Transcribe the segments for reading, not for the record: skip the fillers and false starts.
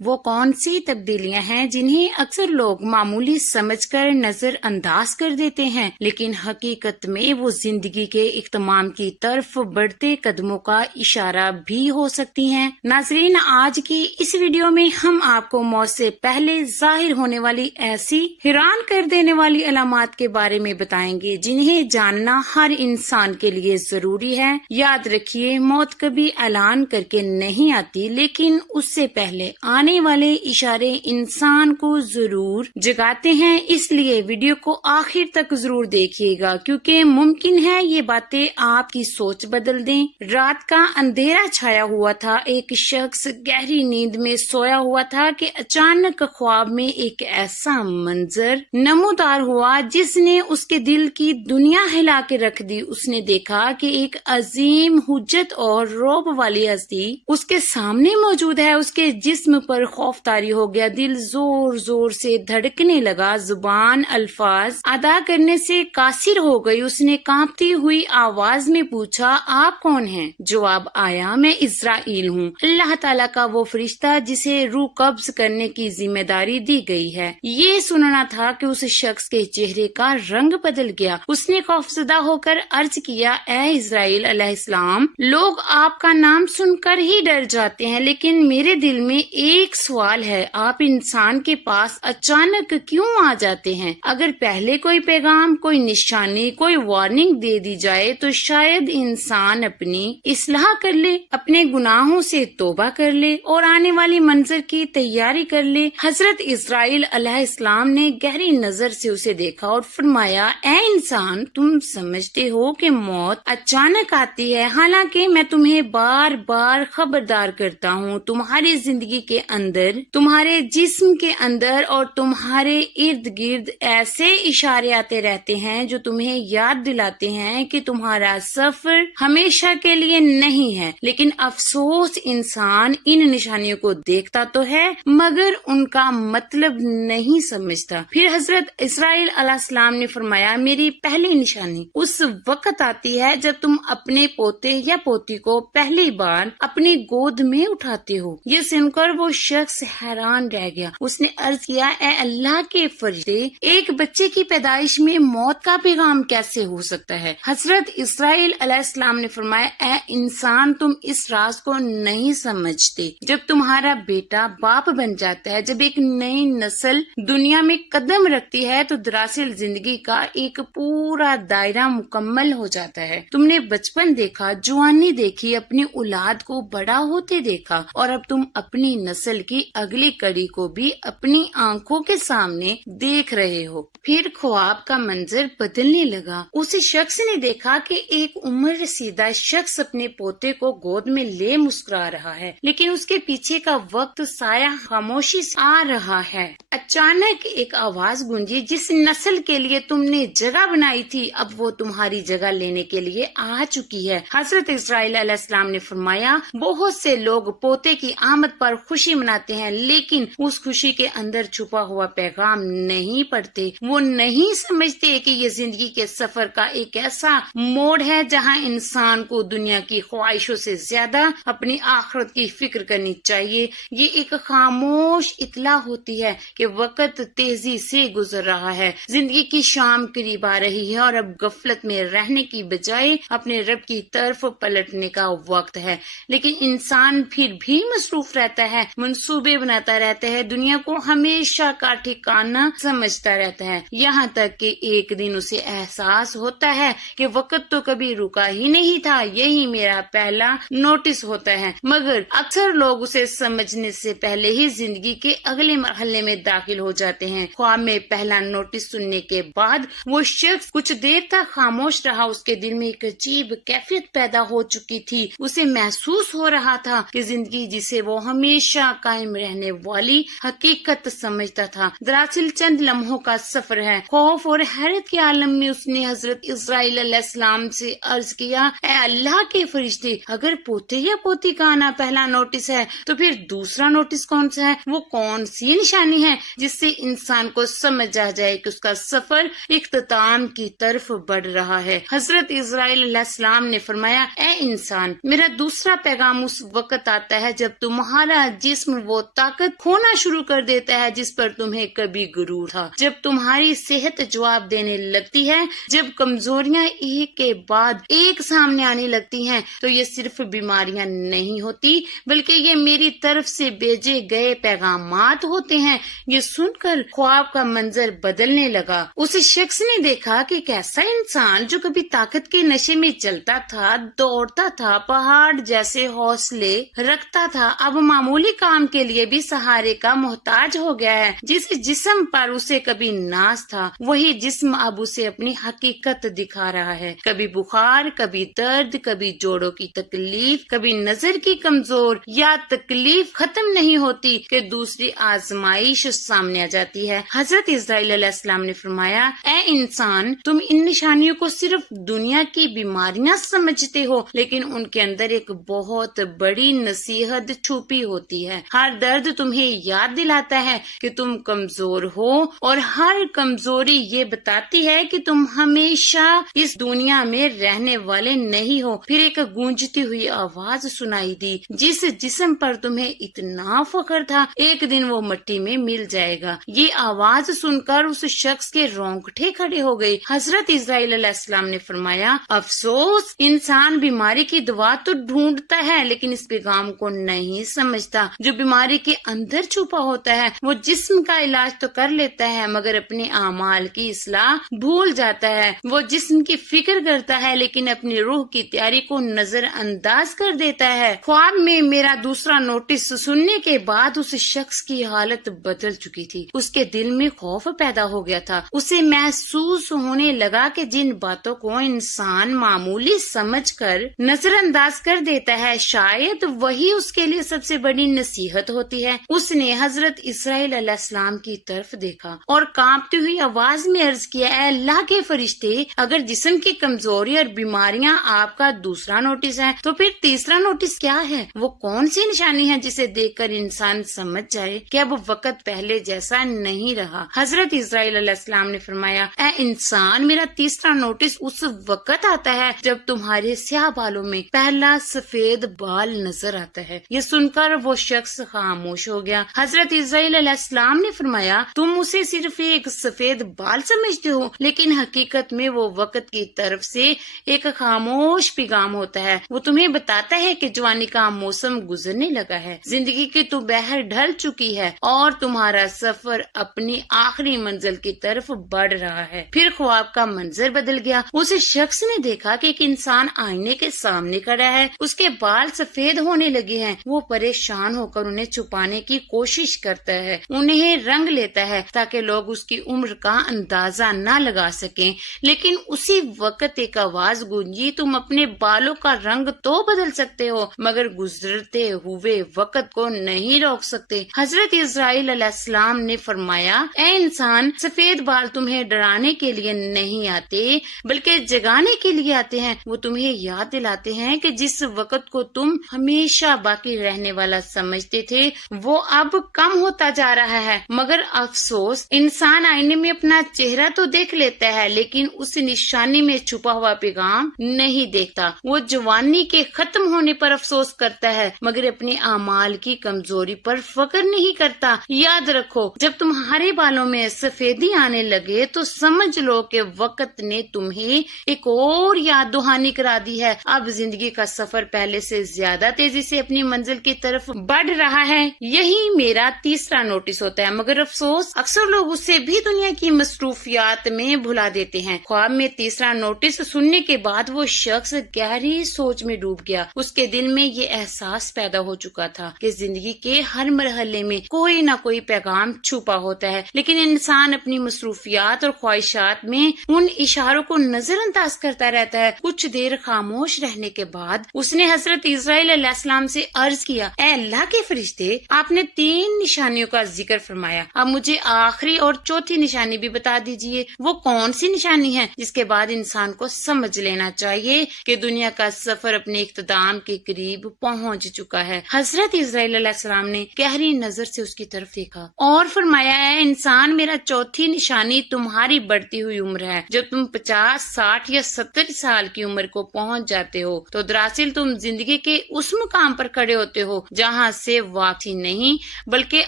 وہ کون سی تبدیلیاں ہیں جنہیں اکثر لوگ معمولی سمجھ کر نظر انداز کر دیتے ہیں، لیکن حقیقت میں وہ زندگی کے اختتام کی طرف بڑھتے قدموں کا اشارہ بھی ہو سکتی ہیں۔ ناظرین، آج کی اس ویڈیو میں ہم آپ کو موت سے پہلے ظاہر ہونے والی ایسی حیران کر دینے والی علامات کے بارے میں بتائیں گے جنہیں جاننا ہر انسان کے لیے ضروری ہے۔ یاد رکھیے، موت کبھی اعلان کر کے نہیں آتی، لیکن اس سے پہلے آنے والے اشارے انسان کو ضرور جگاتے ہیں۔ اس لیے ویڈیو کو آخر تک ضرور دیکھیے گا، کیونکہ ممکن ہے یہ باتیں آپ کی سوچ بدل دیں۔ رات کا اندھیرا چھایا ہوا تھا، ایک شخص گہری نیند میں سویا ہوا تھا کہ اچانک خواب میں ایک ایسا منظر نمودار ہوا جس نے اس کے دل کی دنیا ہلا کے رکھ دی۔ اس نے دیکھا کہ ایک عظیم حجت اور رعب والی ہستی اس کے سامنے موجود ہے۔ اس کے جسم پر خوف طاری ہو گیا، دل زور زور سے دھڑکنے لگا، زبان الفاظ ادا کرنے سے قاصر ہو گئی۔ اس نے کانپتی ہوئی آواز میں پوچھا، آپ کون ہیں؟ جواب آیا، میں اسرائیل ہوں، اللہ تعالیٰ کا وہ فرشتہ جسے روح قبض کرنے کی ذمہ داری دی گئی ہے۔ یہ سننا تھا کہ اس شخص کے چہرے کا رنگ بدل گیا۔ اس نے خوفزدہ ہو کر عرض کیا، اے اسرائیل علیہ السلام، لوگ آپ کا نام سن کر ہی ڈر جاتے ہیں، لیکن میرے دل میں ایک سوال ہے، آپ انسان کے پاس اچانک کیوں آ جاتے ہیں؟ اگر پہلے کوئی پیغام، کوئی نشانی، کوئی وارننگ دے دی جائے تو شاید انسان اپنی اصلاح کر لے، اپنے گناہوں سے توبہ کر لے اور آنے والی منظر کی تیاری کر لے۔ حضرت اسرائیل علیہ السلام نے گہری نظر سے اسے دیکھا اور فرمایا، اے انسان، تم سمجھتے ہو کہ موت اچانک آتی ہے، حالانکہ میں تمہیں بار بار خبردار کرتا ہوں، تمہاری زندگی کے اندر، تمہارے جسم کے اندر اور تمہارے ارد گرد ایسے اشارے آتے رہتے ہیں جو تمہیں یاد دلاتے ہیں کہ تمہارا سفر ہمیشہ کے لیے نہیں ہے۔ لیکن افسوس، انسان ان نشانیوں کو دیکھتا تو ہے مگر ان کا مطلب نہیں سمجھتا۔ پھر حضرت اسرائیل علیہ السلام نے فرمایا، میری پہلی نشانی اس وقت آتی ہے جب تم اپنے پوتے یا پوتی کو پہلی بار اپنی گود میں اٹھاتے ہو۔ یہ سن کر وہ شخص حیران رہ گیا۔ اس نے عرض کیا، اے اللہ کے فرشتے، ایک بچے کی پیدائش میں موت کا پیغام کیسے ہو سکتا ہے؟ حضرت اسرائیل علیہ السلام نے فرمایا، اے انسان، تم اس راز کو نہیں سمجھتے۔ جب تمہارا بیٹا باپ بن جاتا ہے، جب ایک نئی نسل دنیا میں قدم رکھتی ہے، تو دراصل زندگی کا ایک پورا دائرہ مکمل ہو جاتا ہے۔ تم نے بچپن دیکھا، جوانی دیکھی، اپنی اولاد کو بڑا ہوتے دیکھا، اور اب تم اپنی نسل کی اگلی کڑی کو بھی اپنی آنکھوں کے سامنے دیکھ رہے ہو۔ پھر خواب کا منظر بدلنے لگا۔ اس شخص نے دیکھا کہ ایک عمر رسیدہ شخص اپنے پوتے کو گود میں لے مسکرا رہا ہے، لیکن اس کے پیچھے کا وقت سایہ خاموشی سے آ رہا ہے۔ اچانک ایک آواز گونجی، جس نسل کے لیے تم نے جگہ بنائی تھی، اب وہ تمہاری جگہ لینے کے لیے آ چکی ہے۔ حضرت اسرائیل علیہ السلام نے فرمایا، بہت سے لوگ پوتے کی آمد پر خوشی مناتے ہیں، لیکن اس خوشی کے اندر چھپا ہوا پیغام نہیں پڑھتے۔ وہ نہیں سمجھتے کہ یہ زندگی کے سفر کا ایک ایسا موڑ ہے جہاں انسان کو دنیا کی خواہشوں سے زیادہ اپنی آخرت کی فکر کرنی چاہیے۔ یہ ایک خاموش اطلاع ہوتی ہے کہ وقت تیزی سے گزر رہا ہے، زندگی کی شام قریب آ رہی ہے، اور اب غفلت میں رہنے کی بجائے اپنے رب کی طرف پلٹنے کا وقت ہے۔ لیکن انسان پھر بھی مصروف رہتا ہے، منصوبے بناتا رہتا ہے، دنیا کو ہمیشہ کا ٹھکانہ سمجھتا رہتا ہے، یہاں تک کہ ایک دن اسے احساس ہوتا ہے کہ وقت تو کبھی رکا ہی نہیں تھا، یہی میرا پہلا نوٹس ہوتا ہے۔ مگر اکثر لوگ اسے سمجھنے سے پہلے ہی زندگی کے اگلے مرحلے میں داخل ہو جاتے ہیں۔ خواب میں پہلا نوٹس سننے کے بعد وہ شخص کچھ دیر تک خاموش رہا۔ اس کے دل میں ایک عجیب کیفیت پیدا ہو چکی تھی، اسے محسوس ہو رہا تھا کہ زندگی جسے وہ ہمیشہ قائم رہنے والی حقیقت سمجھتا تھا، دراصل چند لمحوں کا سفر ہے۔ خوف اور حیرت کے عالم میں اس نے حضرت اسرائیل علیہ السلام سے عرض کیا، اے اللہ کے فرشتے، اگر پوتے یا پوتی کا آنا پہلا نوٹس ہے تو پھر دوسرا نوٹس کون سا ہے؟ وہ کون سی نشانی ہے جس سے انسان کو سمجھ آ جائے کہ اس کا سفر اختتام کی طرف بڑھ رہا ہے؟ حضرت اسرائیل علیہ السلام نے فرمایا، اے انسان، میرا دوسرا پیغام اس وقت آتا ہے جب تمہارا جسم جسم وہ طاقت کھونا شروع کر دیتا ہے جس پر تمہیں کبھی غرور تھا۔ جب تمہاری صحت جواب دینے لگتی ہے، جب کمزوریاں ایک کے بعد ایک سامنے آنے لگتی ہیں، تو یہ صرف بیماریاں نہیں ہوتی بلکہ یہ میری طرف سے بھیجے گئے پیغامات ہوتے ہیں۔ یہ سن کر خواب کا منظر بدلنے لگا۔ اس شخص نے دیکھا کہ ایک ایسا انسان جو کبھی طاقت کے نشے میں چلتا تھا، دوڑتا تھا، پہاڑ جیسے حوصلے رکھتا تھا، اب معمولی کام کے لیے بھی سہارے کا محتاج ہو گیا ہے۔ جس جسم پر اسے کبھی ناز تھا، وہی جسم اب اسے اپنی حقیقت دکھا رہا ہے۔ کبھی بخار، کبھی درد، کبھی جوڑوں کی تکلیف، کبھی نظر کی کمزور یا تکلیف ختم نہیں ہوتی کہ دوسری آزمائش سامنے آ جاتی ہے۔ حضرت اسرائیل علیہ السلام نے فرمایا، اے انسان، تم ان نشانیوں کو صرف دنیا کی بیماریاں سمجھتے ہو، لیکن ان کے اندر ایک بہت بڑی نصیحت چھپی ہوتی ہے۔ ہر درد تمہیں یاد دلاتا ہے کہ تم کمزور ہو، اور ہر کمزوری یہ بتاتی ہے کہ تم ہمیشہ اس دنیا میں رہنے والے نہیں ہو۔ پھر ایک گونجتی ہوئی آواز سنائی دی، جس جسم پر تمہیں اتنا فخر تھا، ایک دن وہ مٹی میں مل جائے گا۔ یہ آواز سن کر اس شخص کے رونگٹے کھڑے ہو گئے۔ حضرت اسرائیل علیہ السلام نے فرمایا، افسوس، انسان بیماری کی دوا تو ڈھونڈتا ہے لیکن اس پیغام کو نہیں سمجھتا۔ جو بیماری کے اندر چھپا ہوتا ہے وہ جسم کا علاج تو کر لیتا ہے مگر اپنے اعمال کی اصلاح بھول جاتا ہے۔ وہ جسم کی فکر کرتا ہے لیکن اپنی روح کی تیاری کو نظر انداز کر دیتا ہے۔ خواب میں میرا دوسرا نوٹس سننے کے بعد اس شخص کی حالت بدل چکی تھی۔ اس کے دل میں خوف پیدا ہو گیا تھا۔ اسے محسوس ہونے لگا کہ جن باتوں کو انسان معمولی سمجھ کر نظر انداز کر دیتا ہے، شاید وہی اس کے لیے سب سے بڑی نصیحت ہوتی ہے۔ اس نے حضرت اسرائیل علیہ السلام کی طرف دیکھا اور کانپتی ہوئی آواز میں عرض کیا، اے اللہ کے فرشتے، اگر جسم کی کمزوری اور بیماریاں آپ کا دوسرا نوٹس ہے تو پھر تیسرا نوٹس کیا ہے؟ وہ کون سی نشانی ہے جسے دیکھ کر انسان سمجھ جائے کہ اب وقت پہلے جیسا نہیں رہا؟ حضرت اسرائیل علیہ السلام نے فرمایا، اے انسان، میرا تیسرا نوٹس اس وقت آتا ہے جب تمہارے سیاہ بالوں میں پہلا سفید بال نظر آتا ہے۔ یہ سن کر وہ شخص خاموش ہو گیا۔ حضرت اسرائیل علیہ السلام نے فرمایا، تم اسے صرف ایک سفید بال سمجھتے ہو لیکن حقیقت میں وہ وقت کی طرف سے ایک خاموش پیغام ہوتا ہے۔ وہ تمہیں بتاتا ہے کہ جوانی کا موسم گزرنے لگا ہے، زندگی کی تو بہر ڈھل چکی ہے اور تمہارا سفر اپنی آخری منزل کی طرف بڑھ رہا ہے۔ پھر خواب کا منظر بدل گیا۔ اس شخص نے دیکھا کہ ایک انسان آئینے کے سامنے کھڑا ہے، اس کے بال سفید ہونے لگے ہیں۔ وہ پریشان ہو کر انہیں چھپانے کی کوشش کرتا ہے، انہیں رنگ لیتا ہے تاکہ لوگ اس کی عمر کا اندازہ نہ لگا سکیں، لیکن اسی وقت ایک آواز گونجی، تم اپنے بالوں کا رنگ تو بدل سکتے ہو مگر گزرتے ہوئے وقت کو نہیں روک سکتے۔ حضرت اسرائیل علیہ السلام نے فرمایا، اے انسان، سفید بال تمہیں ڈرانے کے لیے نہیں آتے بلکہ جگانے کے لیے آتے ہیں۔ وہ تمہیں یاد دلاتے ہیں کہ جس وقت کو تم ہمیشہ باقی رہنے والا سمجھتے تھے وہ اب کم ہوتا جا رہا ہے۔ مگر افسوس، انسان آئینے میں اپنا چہرہ تو دیکھ لیتا ہے لیکن اس نشانی میں چھپا ہوا پیغام نہیں دیکھتا۔ وہ جوانی کے ختم ہونے پر افسوس کرتا ہے مگر اپنے اعمال کی کمزوری پر فخر نہیں کرتا۔ یاد رکھو، جب تمہارے بالوں میں سفیدی آنے لگے تو سمجھ لو کہ وقت نے تمہیں ایک اور یاد دہانی کرا دی ہے۔ اب زندگی کا سفر پہلے سے زیادہ تیزی سے اپنی منزل کی طرف بڑھ رہا ہے۔ یہی میرا تیسرا نوٹس ہوتا ہے مگر افسوس، اکثر لوگ اسے بھی دنیا کی مصروفیات میں بھلا دیتے ہیں۔ خواب میں تیسرا نوٹس سننے کے بعد وہ شخص گہری سوچ میں ڈوب گیا۔ اس کے دل میں یہ احساس پیدا ہو چکا تھا کہ زندگی کے ہر مرحلے میں کوئی نہ کوئی پیغام چھپا ہوتا ہے، لیکن انسان اپنی مصروفیات اور خواہشات میں ان اشاروں کو نظر انداز کرتا رہتا ہے۔ کچھ دیر خاموش رہنے کے بعد اس نے حضرت اسرائیل علیہ السلام سے عرض کیا، اے اللہ کے فرشتے، آپ نے 3 نشانیوں کا ذکر فرمایا، اب مجھے آخری اور چوتھی نشانی بھی بتا دیجئے۔ وہ کون سی نشانی ہے جس کے بعد انسان کو سمجھ لینا چاہیے کہ دنیا کا سفر اپنے اختتام کے قریب پہنچ چکا ہے؟ حضرت اسرائیل علیہ السلام نے گہری نظر سے اس کی طرف دیکھا اور فرمایا، اے انسان، میرا چوتھی نشانی تمہاری بڑھتی ہوئی عمر ہے۔ جب تم 50، 60 یا 70 سال کی عمر کو پہنچ جاتے ہو تو دراصل تم زندگی کے اس مقام پر کھڑے ہوتے ہو جہاں سے سے واپسی نہیں بلکہ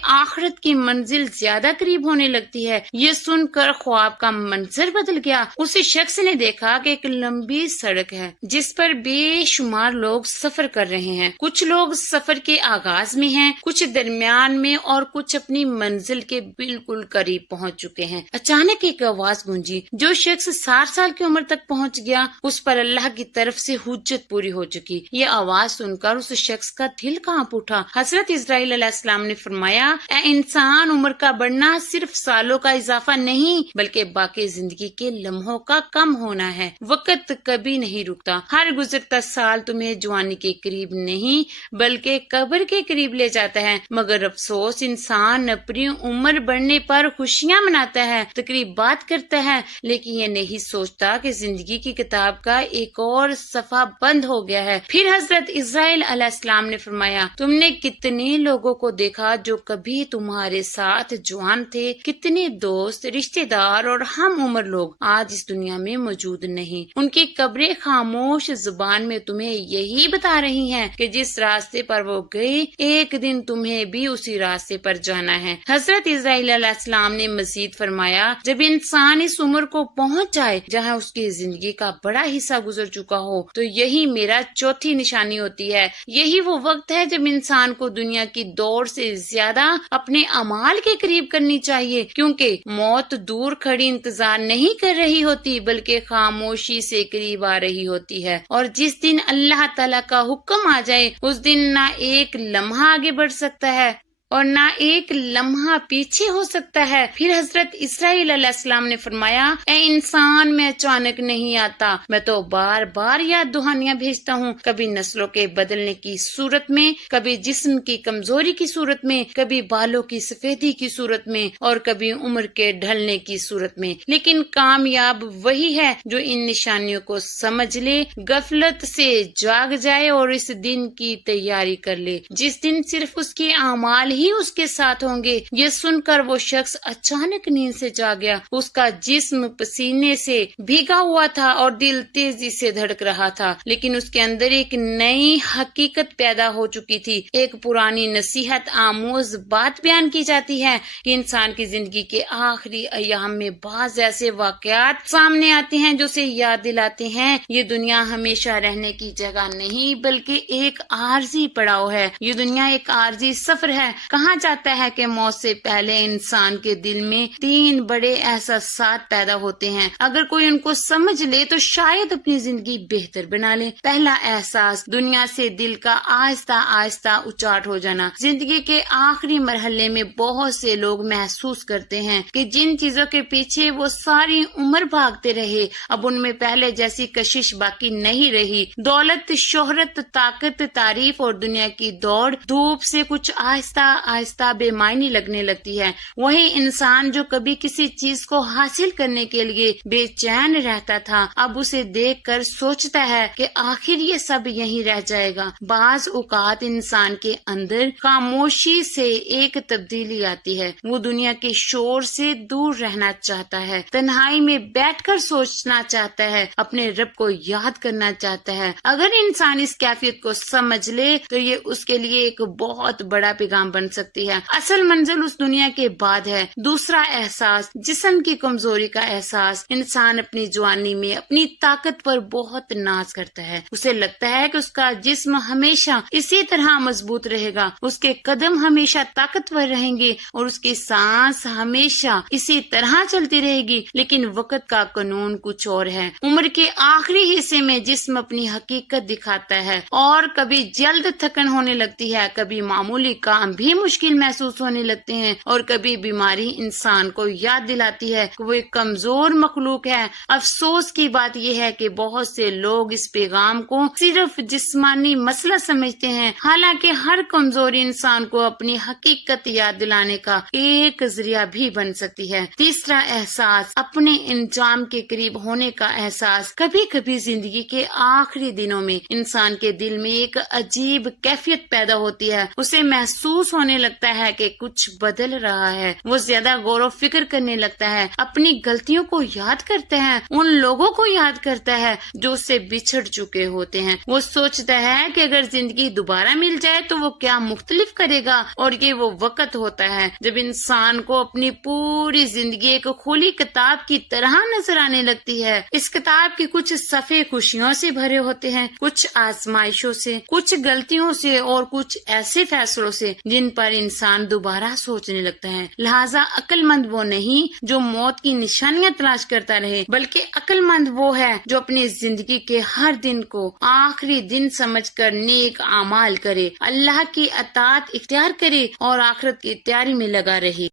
آخرت کی منزل زیادہ قریب ہونے لگتی ہے۔ یہ سن کر خواب کا منظر بدل گیا۔ اس شخص نے دیکھا کہ ایک لمبی سڑک ہے جس پر بے شمار لوگ سفر کر رہے ہیں۔ کچھ لوگ سفر کے آغاز میں ہیں، کچھ درمیان میں اور کچھ اپنی منزل کے بالکل قریب پہنچ چکے ہیں۔ اچانک ایک آواز گونجی، جو شخص 60 سال کی عمر تک پہنچ گیا اس پر اللہ کی طرف سے حجت پوری ہو چکی۔ یہ آواز سن کر اس شخص کا دل کانپ اٹھا۔ حضرت اسرائیل علیہ السلام نے فرمایا، اے انسان، عمر کا بڑھنا صرف سالوں کا اضافہ نہیں بلکہ باقی زندگی کے لمحوں کا کم ہونا ہے۔ وقت کبھی نہیں رکتا، ہر گزرتا سال تمہیں جوانی کے قریب نہیں بلکہ قبر کے قریب لے جاتا ہے۔ مگر افسوس، انسان اپنی عمر بڑھنے پر خوشیاں مناتا ہے، تقریبات کرتا ہے، لیکن یہ نہیں سوچتا کہ زندگی کی کتاب کا ایک اور صفحہ بند ہو گیا ہے۔ پھر حضرت اسرائیل علیہ السلام نے فرمایا، تم نے کتنے لوگوں کو دیکھا جو کبھی تمہارے ساتھ جوان تھے، کتنے دوست، رشتہ دار اور ہم عمر لوگ آج اس دنیا میں موجود نہیں۔ ان کی قبریں خاموش زبان میں تمہیں یہی بتا رہی ہیں کہ جس راستے پر وہ گئے ایک دن تمہیں بھی اسی راستے پر جانا ہے۔ حضرت اسرائیل علیہ السلام نے مزید فرمایا، جب انسان اس عمر کو پہنچ جائے جہاں اس کی زندگی کا بڑا حصہ گزر چکا ہو تو یہی میرا چوتھی نشانی ہوتی ہے۔ یہی وہ وقت ہے جب انسان کو دنیا کی دوڑ سے زیادہ اپنے اعمال کے قریب کرنی چاہیے، کیونکہ موت دور کھڑی انتظار نہیں کر رہی ہوتی بلکہ خاموشی سے قریب آ رہی ہوتی ہے۔ اور جس دن اللہ تعالیٰ کا حکم آ جائے اس دن نہ ایک لمحہ آگے بڑھ سکتا ہے اور نہ ایک لمحہ پیچھے ہو سکتا ہے۔ پھر حضرت اسرائیل علیہ السلام نے فرمایا، اے انسان، میں اچانک نہیں آتا، میں تو بار بار یاد دہانیاں بھیجتا ہوں، کبھی نسلوں کے بدلنے کی صورت میں، کبھی جسم کی کمزوری کی صورت میں، کبھی بالوں کی سفیدی کی صورت میں اور کبھی عمر کے ڈھلنے کی صورت میں۔ لیکن کامیاب وہی ہے جو ان نشانیوں کو سمجھ لے، غفلت سے جاگ جائے اور اس دن کی تیاری کر لے جس دن صرف اس کے اعمال ہی اس کے ساتھ ہوں گے۔ یہ سن کر وہ شخص اچانک نیند سے جاگیا۔ اس کا جسم پسینے سے بھیگا ہوا تھا اور دل تیزی سے دھڑک رہا تھا، لیکن اس کے اندر ایک نئی حقیقت پیدا ہو چکی تھی۔ ایک پرانی نصیحت آموز بات بیان کی جاتی ہے کہ انسان کی زندگی کے آخری ایام میں بعض ایسے واقعات سامنے آتے ہیں جو اسے یاد دلاتے ہیں یہ دنیا ہمیشہ رہنے کی جگہ نہیں بلکہ ایک عارضی پڑاؤ ہے۔ یہ دنیا ایک عارضی سفر ہے۔ کہا جاتا ہے کہ موت سے پہلے انسان کے دل میں 3 بڑے احساسات پیدا ہوتے ہیں۔ اگر کوئی ان کو سمجھ لے تو شاید اپنی زندگی بہتر بنا لے۔ پہلا احساس، دنیا سے دل کا آہستہ آہستہ اچاٹ ہو جانا۔ زندگی کے آخری مرحلے میں بہت سے لوگ محسوس کرتے ہیں کہ جن چیزوں کے پیچھے وہ ساری عمر بھاگتے رہے اب ان میں پہلے جیسی کشش باقی نہیں رہی۔ دولت، شہرت، طاقت، تعریف اور دنیا کی دوڑ دھوپ سے کچھ آہستہ آہستہ بے معنی لگنے لگتی ہے۔ وہی انسان جو کبھی کسی چیز کو حاصل کرنے کے لیے بے چین رہتا تھا اب اسے دیکھ کر سوچتا ہے کہ آخر یہ سب یہیں رہ جائے گا۔ بعض اوقات انسان کے اندر خاموشی سے ایک تبدیلی آتی ہے، وہ دنیا کے شور سے دور رہنا چاہتا ہے، تنہائی میں بیٹھ کر سوچنا چاہتا ہے، اپنے رب کو یاد کرنا چاہتا ہے۔ اگر انسان اس کیفیت کو سمجھ لے تو یہ اس کے لیے ایک بہت بڑا پیغام بن سکتی ہے۔ اصل منزل اس دنیا کے بعد ہے۔ دوسرا احساس، جسم کی کمزوری کا احساس۔ انسان اپنی جوانی میں اپنی طاقت پر بہت ناز کرتا ہے، اسے لگتا ہے کہ اس کا جسم ہمیشہ اسی طرح مضبوط رہے گا، اس کے قدم ہمیشہ طاقتور رہیں گے اور اس کی سانس ہمیشہ اسی طرح چلتی رہے گی۔ لیکن وقت کا قانون کچھ اور ہے۔ عمر کے آخری حصے میں جسم اپنی حقیقت دکھاتا ہے اور کبھی جلد تھکن ہونے لگتی ہے، کبھی معمولی کام بھی مشکل محسوس ہونے لگتے ہیں اور کبھی بیماری انسان کو یاد دلاتی ہے کہ وہ ایک کمزور مخلوق ہے۔ افسوس کی بات یہ ہے کہ بہت سے لوگ اس پیغام کو صرف جسمانی مسئلہ سمجھتے ہیں، حالانکہ ہر کمزوری انسان کو اپنی حقیقت یاد دلانے کا ایک ذریعہ بھی بن سکتی ہے۔ تیسرا احساس، اپنے انجام کے قریب ہونے کا احساس۔ کبھی کبھی زندگی کے آخری دنوں میں انسان کے دل میں ایک عجیب کیفیت پیدا ہوتی ہے، اسے محسوس ہونے ہونے لگتا ہے کہ کچھ بدل رہا ہے، وہ زیادہ غور و فکر کرنے لگتا ہے، اپنی غلطیوں کو یاد کرتا ہے، ان لوگوں کو یاد کرتا ہے جو اس سے بچھڑ چکے ہوتے ہیں، وہ سوچتا ہے کہ اگر زندگی دوبارہ مل جائے تو وہ کیا مختلف کرے گا، اور یہ وہ وقت ہوتا ہے جب انسان کو اپنی پوری زندگی ایک کھلی کتاب کی طرح نظر آنے لگتی ہے۔ اس کتاب کے کچھ صفحے خوشیوں سے بھرے ہوتے ہیں، کچھ آزمائشوں سے، کچھ غلطیوں سے، اور کچھ ایسے فیصلوں سے جن پر انسان دوبارہ سوچنے لگتا ہے۔ لہٰذا عقل مند وہ نہیں جو موت کی نشانیاں تلاش کرتا رہے، بلکہ عقل مند وہ ہے جو اپنی زندگی کے ہر دن کو آخری دن سمجھ کر نیک اعمال کرے، اللہ کی اطاعت اختیار کرے اور آخرت کی تیاری میں لگا رہے۔